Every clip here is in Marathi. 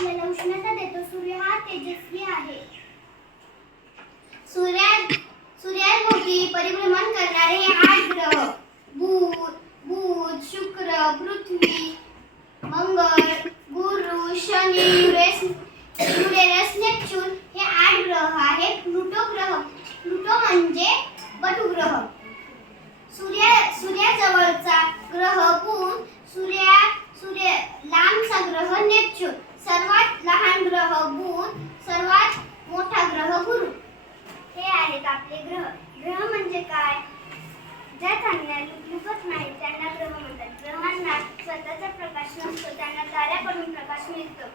आपल्याला उष्णता देतो. सूर्य हा तेजस्वी आहे. सूर्याभोवती परिभ्रमण करणारे हे 8 ग्रह बुध, शुक्र, पृथ्वी, मंगळ, गुरु, शनी, युरेनस, नेपच्यून हे 8 ग्रह आहेत. प्लुटो म्हणजे बटुग्रह. सूर्याजवळचा ग्रह बुध, सूर्य लांबचा ग्रह नेपच्यून, सर्वात लहान ग्रह बुध, सर्वात मोठा ग्रह गुरु. हे आहेत आपले ग्रह. ग्रह म्हणजे काय? ज्या चांदण्या लुकलुकत नाहीत त्यांना ग्रह म्हणतात. ग्रहांना स्वतःचा प्रकाश नसतो, त्यांना ताऱ्याकडून प्रकाश मिळतो.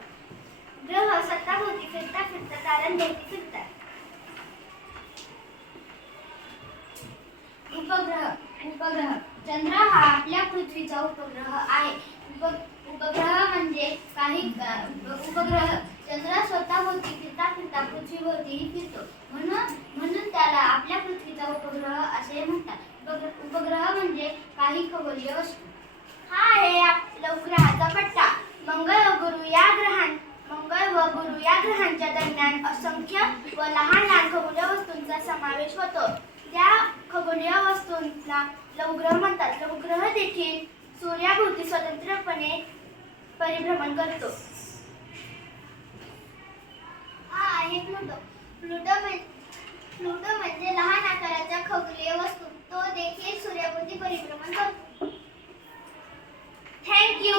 ग्रह स्वतःभोवती फिरता फिरता ताऱ्यांभोवती फिरतात. उपग्रह चंद्र हा आपल्या पृथ्वीचा उपग्रह आहे. उपग्रह म्हणजे उपग्रह चंद्र स्वतःभोवती फिरता फिरता पृथ्वीभोवतीही फिरतो, म्हणून त्याला आपल्या पृथ्वीचा उपग्रह असे म्हणतात. उपग्रह म्हणजे काही खगोलीय वस्तू. हा आहे लवग्रहाचा पट्टा. मंगळ व गुरु या ग्रहांच्या दरम्यान असंख्य व लहान लहान खगोलीय वस्तूंचा समावेश होतो. त्या खगोलीय वस्तूंना लवग्रह म्हणतात. लवग्रह देखील सूर्याभोवती स्वतंत्रपणे परिभ्रमण करतो. हा आहे प्लुटो. प्लुटो म्हणजे लहान आकाराचा खगोलीय वस्तू. तो देखील सूर्याभोवती परिभ्रमण करतो. Thank you.